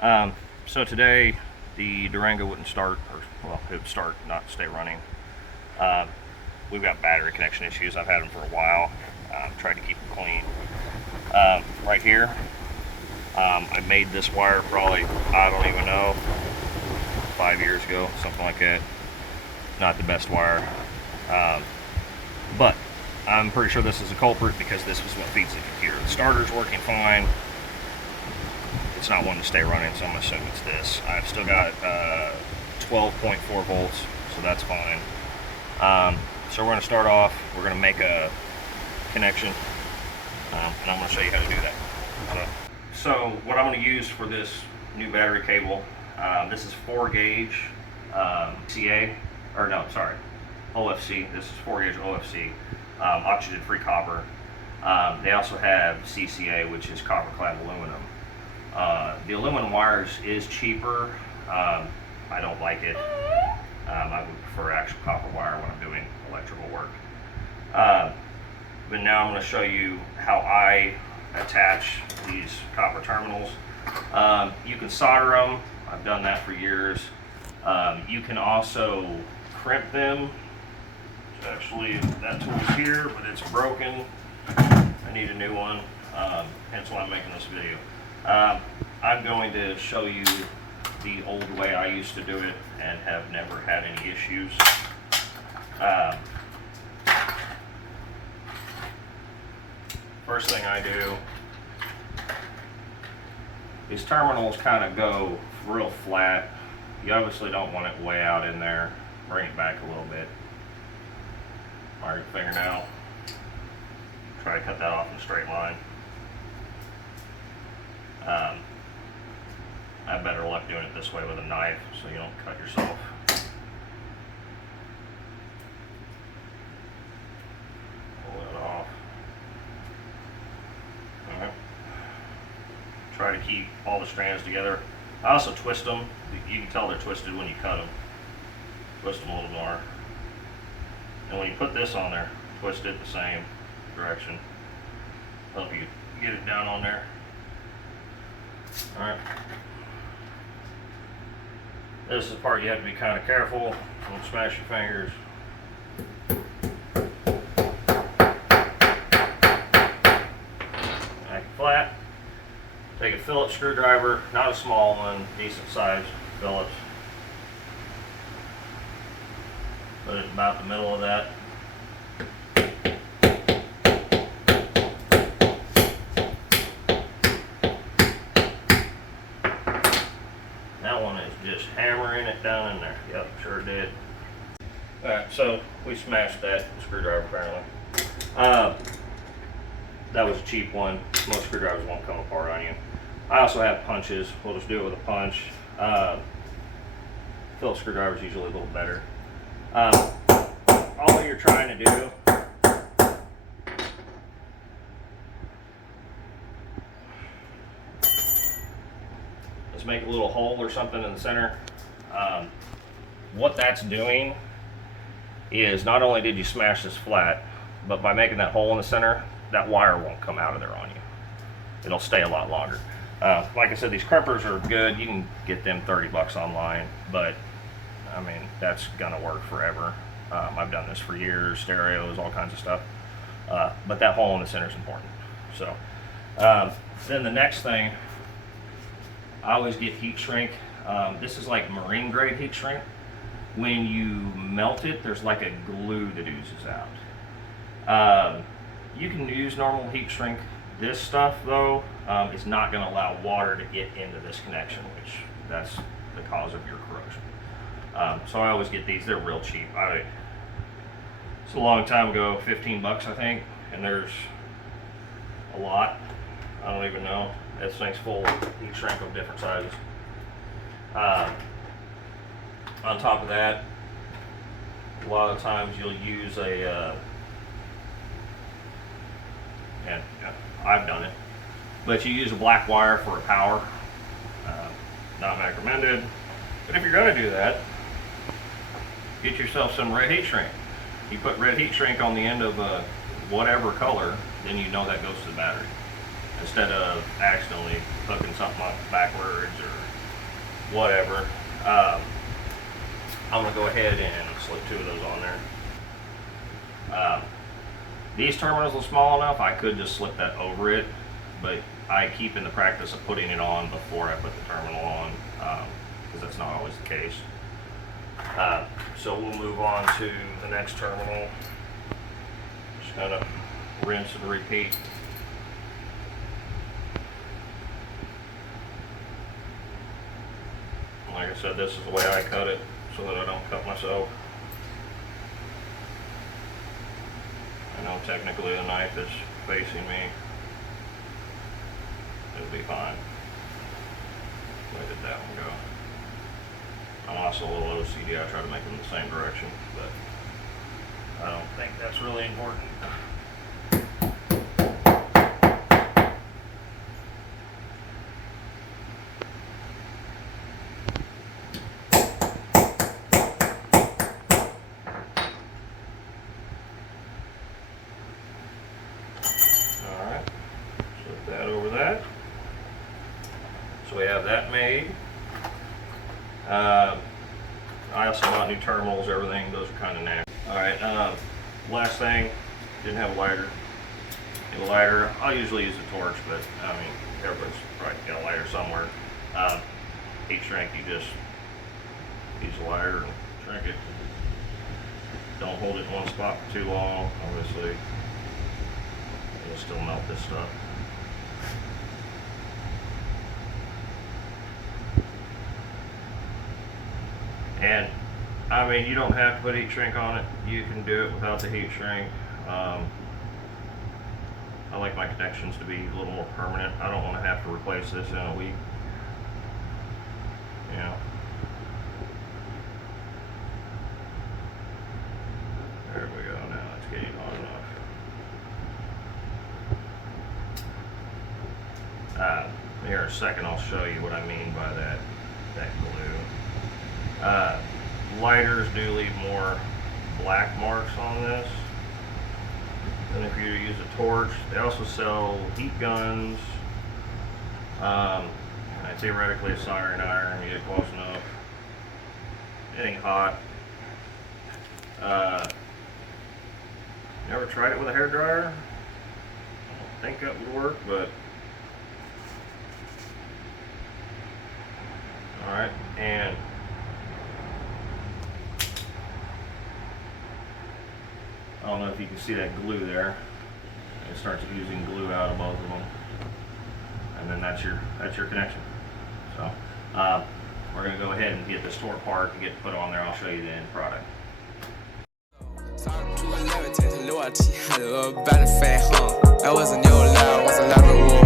So today the Durango wouldn't start, or well, it would start, not stay running. We've got battery connection issues. I've had them for a while. Tried to keep them clean. Right here, I made this wire probably, I don't even know, 5 years ago, something like that. Not the best wire, but I'm pretty sure this is a culprit because this is what feeds the computer. The starter's working fine. It's not wanting to stay running, so I'm going to assume it's this. I've still got 12.4 volts, so that's fine. So we're going to start off, we're going to make a connection, and I'm going to show you how to do that. So what I'm going to use for this new battery cable, this is 4 gauge CA, or no, sorry, OFC. This is 4 gauge OFC, oxygen free copper. They also have CCA, which is copper clad aluminum. The aluminum wires is cheaper. I don't like it. I would prefer actual copper wire when I'm doing electrical work. But now I'm going to show you how I attach these copper terminals. You can solder them. I've done that for years. You can also crimp them. Actually, that tool's here, but it's broken. I need a new one. Hence why I'm making this video. I'm going to show you the old way I used to do it and have never had any issues. First thing I do, these terminals kind of go real flat. You obviously don't want it way out in there. Bring it back a little bit. Mark your fingernail. Try to cut that off in a straight line. I have better luck doing it this way with a knife so you don't cut yourself. Pull it off. Alright. Try to keep all the strands together. I also twist them. You can tell they're twisted when you cut them. Twist them a little more. And when you put this on there, twist it the same direction. Help you get it down on there. Alright. This is the part you have to be kind of careful. Don't smash your fingers. Make it flat. Take a Phillips screwdriver, not a small one, decent size Phillips. Put it about the middle of that. That one is just hammering it down in there. Yep, sure did. Alright, so we smashed that screwdriver apparently. That was a cheap one. Most screwdrivers won't come apart on you. I also have punches. We'll just do it with a punch. Phillips screwdriver is usually a little better. All you're trying to do is make a little hole or something in the center. What that's doing is not only did you smash this flat, but by making that hole in the center, that wire won't come out of there on you. It'll stay a lot longer. Like I said, these crimpers are good. You can get them 30 bucks online, but I mean, that's gonna work forever. I've done this for years, stereos, all kinds of stuff. But that hole in the center is important. So then the next thing, I always get heat shrink. This is like marine grade heat shrink. When you melt it, there's like a glue that oozes out. You can use normal heat shrink. This stuff though is not going to allow water to get into this connection, which that's the cause of your corrosion. So I always get these. They're real cheap. It's a long time ago, 15 bucks I think, and there's a lot. I don't even know. This thing's full of heat shrink of different sizes. On top of that, a lot of times you'll use a, and I've done it, but you use a black wire for a power. Not recommended, but if you're going to do that, get yourself some red heat shrink. You put red heat shrink on the end of whatever color, then you know that goes to the battery, instead of accidentally hooking something up backwards or whatever. I'm gonna go ahead and slip 2 of those on there. These terminals are small enough, I could just slip that over it, but I keep in the practice of putting it on before I put the terminal on, because that's not always the case. So we'll move on to the next terminal. Just kind of rinse and repeat. Like I said, this is the way I cut it so that I don't cut myself. I know technically the knife is facing me. It'll be fine. Where did that one go? I'm also a little OCD. I try to make them the same direction, but I don't think that's really important. That over that. So we have that made. I also bought new terminals, everything. Those are kind of nasty. Alright, last thing, didn't have a lighter. Need a lighter. I'll usually use a torch, but I mean, everybody's probably got a lighter somewhere. Heat shrink, you just use a lighter and shrink it. Don't hold it in one spot for too long, obviously. It'll still melt this stuff. And I mean, you don't have to put heat shrink on it. You can do it without the heat shrink. I like my connections to be a little more permanent. I don't want to have to replace this in a week. You know. There we go. Now it's getting hot enough. Here in a second, I'll show you what I mean by that glue. Lighters do leave more black marks on this than if you use a torch. They also sell heat guns. Theoretically a soldering iron, you get close enough. It ain't hot. Never tried it with a hairdryer. I don't think that would work, but alright, and I don't know if you can see that glue there. It starts oozing glue out of both of them, and then that's your connection. So we're going to go ahead and get this tore apart and get put on there. I'll show you the end product. I was a new love, was a lot of war.